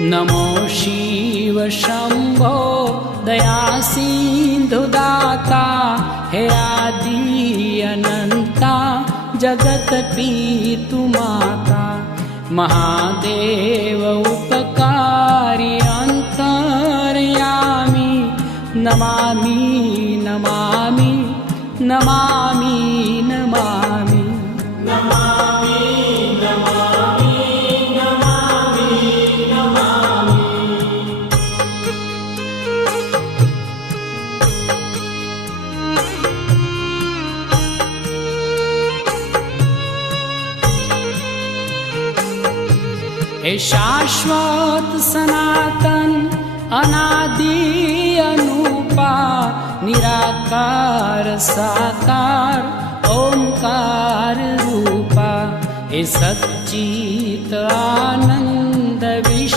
नमो शिव शंभो दया सिंधु दाता हे आदि अनंता जगत पीतु माता महादेव उपकारी अंतर्यामी नमामि नमामि नमामि नमामि नमामि नमामि नमामि नमामि। हे शाश्वत सनातन अनादि अनूपा निराकार साकार ओंकार रूपा हे सच्चित आनंद विश्व